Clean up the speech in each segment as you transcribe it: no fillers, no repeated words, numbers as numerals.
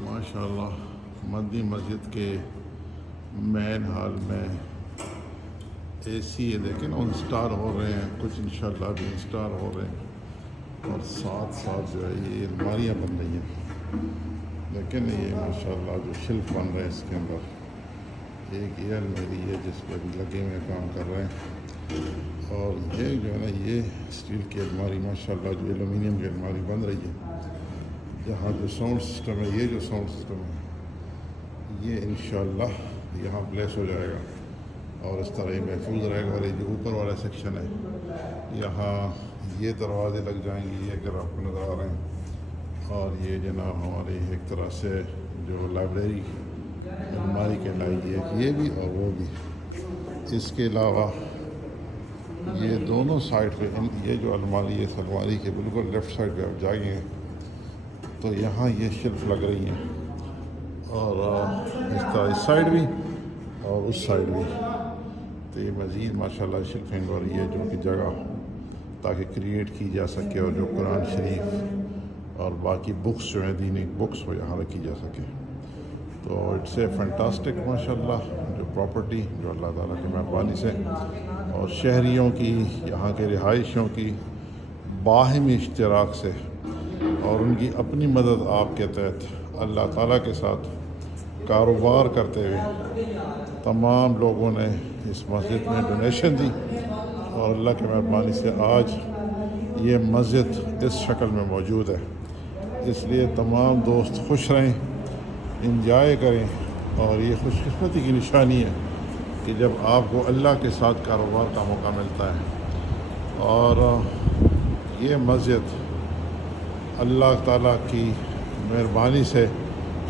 ماشاءاللہ مدنی مسجد کے مین ہال میں اے سی ہے، دیکھیں نا انسٹال ہو رہے ہیں، کچھ انشاءاللہ بھی انسٹال ہو رہے ہیں، اور ساتھ ساتھ جو ہے یہ الماریاں بن رہی ہیں، لیکن یہ ماشاءاللہ جو شیلف بن رہے ہیں اس کے اندر ایک یہ الماری ہے جس پہ بھی لگے ہوئے کام کر رہے ہیں، اور یہ جو ہے نا یہ اسٹیل کی الماری ماشاءاللہ جو ایلومینیم کی الماری بن رہی ہے، یہاں جو ساؤنڈ سسٹم ہے، یہ جو ساؤنڈ سسٹم ہے یہ انشاءاللہ یہاں پلیس ہو جائے گا اور اس طرح ہی محفوظ رہے گا، اور یہ جو اوپر والا سیکشن ہے یہاں یہ دروازے لگ جائیں گے، یہ اگر آپ کو نظر آ رہے ہیں، اور یہ جناب ہماری ایک طرح سے جو لائبریری الماری کے لائے یہ بھی اور وہ بھی۔ اس کے علاوہ یہ دونوں سائڈ پہ یہ جو الماری ہے اس الماری کے بالکل لیفٹ سائڈ پہ آپ جائیں گے تو یہاں یہ شیلف لگ رہی ہیں، اور اس طرح اس سائڈ بھی اور اس سائڈ بھی، تو یہ مزید ماشاءاللہ شیلفنگ ہو رہی ہے جو کہ جگہ تاکہ کریٹ کی جا سکے، اور جو قرآن شریف اور باقی بکس جو ہیں دینی بکس وہ یہاں رکھی جا سکے۔ تو اٹس اے فینٹاسٹک ماشاءاللہ جو پراپرٹی جو اللہ تعالیٰ کی مہربانی سے اور شہریوں کی، یہاں کے رہائشیوں کی باہمی اشتراک سے اور ان کی اپنی مدد آپ کے تحت اللہ تعالیٰ کے ساتھ کاروبار کرتے ہوئے تمام لوگوں نے اس مسجد میں ڈونیشن دی، اور اللہ کی مہربانی سے آج یہ مسجد اس شکل میں موجود ہے۔ اس لیے تمام دوست خوش رہیں، انجوائے کریں، اور یہ خوش قسمتی کی نشانی ہے کہ جب آپ کو اللہ کے ساتھ کاروبار کا موقع ملتا ہے، اور یہ مسجد اللہ تعالیٰ کی مہربانی سے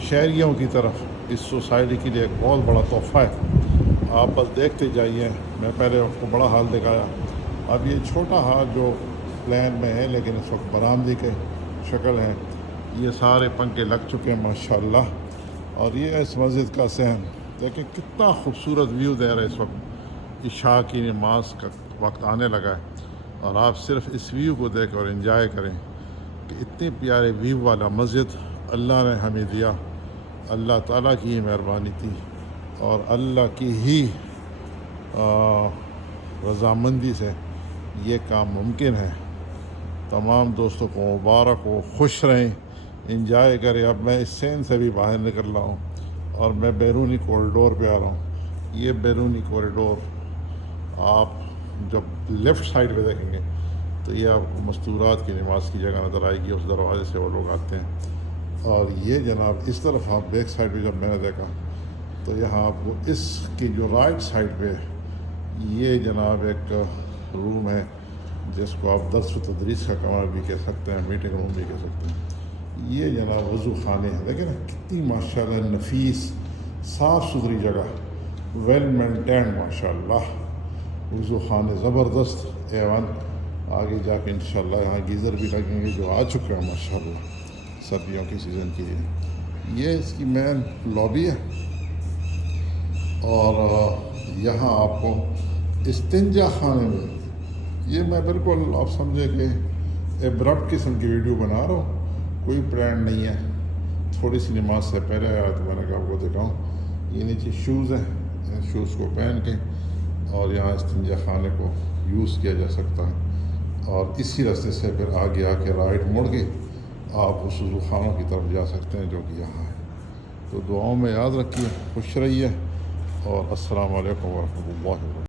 شہریوں کی طرف اس سوسائٹی کے لیے ایک بہت بڑا تحفہ ہے۔ آپ بس دیکھتے جائیے، میں پہلے آپ کو بڑا ہال دکھایا، اب یہ چھوٹا ہال جو پلان میں ہے لیکن اس وقت برآمدی کے شکل ہے، یہ سارے پنکھے لگ چکے ہیں ماشاءاللہ، اور یہ اس مسجد کا صحن دیکھیں کتنا خوبصورت ویو دے رہا ہے۔ اس وقت عشاء کی نماز کا وقت آنے لگا ہے، اور آپ صرف اس ویو کو دیکھ اور انجوائے کریں کہ اتنے پیارے ویو والا مسجد اللہ نے ہمیں دیا، اللہ تعالیٰ کی ہی مہربانی تھی، اور اللہ کی ہی رضامندی سے یہ کام ممکن ہے۔ تمام دوستوں کو مبارک ہو، خوش رہیں، انجوائے کریں۔ اب میں اس سین سے بھی باہر نکل رہا ہوں اور میں بیرونی کوریڈور پہ آ رہا ہوں۔ یہ بیرونی کوریڈور آپ جب لیفٹ سائڈ پہ دیکھیں گے تو یہ آپ کو مستورات کی نماز کی جگہ نظر آئے گی، اس دروازے سے وہ لوگ آتے ہیں، اور یہ جناب اس طرف آپ بیک سائڈ پہ جب میں نے دیکھا تو یہاں آپ کو اس کی جو رائٹ سائڈ پہ یہ جناب ایک روم ہے جس کو آپ درس و تدریس کا کمرہ بھی کہہ سکتے ہیں، میٹنگ روم بھی کہہ سکتے ہیں۔ یہ جناب وضو خانے ہیں، دیکھیں نا کتنی ماشاءاللہ نفیس صاف ستھری جگہ، ویل مینٹینڈ ماشاءاللہ، وضو خانے زبردست ایوان۔ آگے جا کے انشاءاللہ یہاں گیزر بھی لگیں گے جو آ چکے ہیں ماشاءاللہ سردیوں کی سیزن کے لیے۔ یہ اس کی مین لابی ہے، اور یہاں آپ کو استنجا خانے میں، یہ میں بالکل آپ سمجھے کہ ایبرپٹ قسم کی ویڈیو بنا رہا ہوں، کوئی پلان نہیں ہے، تھوڑی سی نماز سے پہلے آیا تو میں نے کہا آپ کو دکھاؤں۔ یہ نیچے شوز ہیں، ان شوز کو پہن کے اور یہاں استنجا خانے کو یوز کیا جا سکتا ہے، اور اسی راستے سے پھر آگے آ کے رائٹ مڑ کے آپ اس وضو خانوں کی طرف جا سکتے ہیں جو کہ یہاں ہے۔ تو دعاؤں میں یاد رکھیے، خوش رہیے، اور السلام علیکم ورحمۃ اللہ وبرکاتہ۔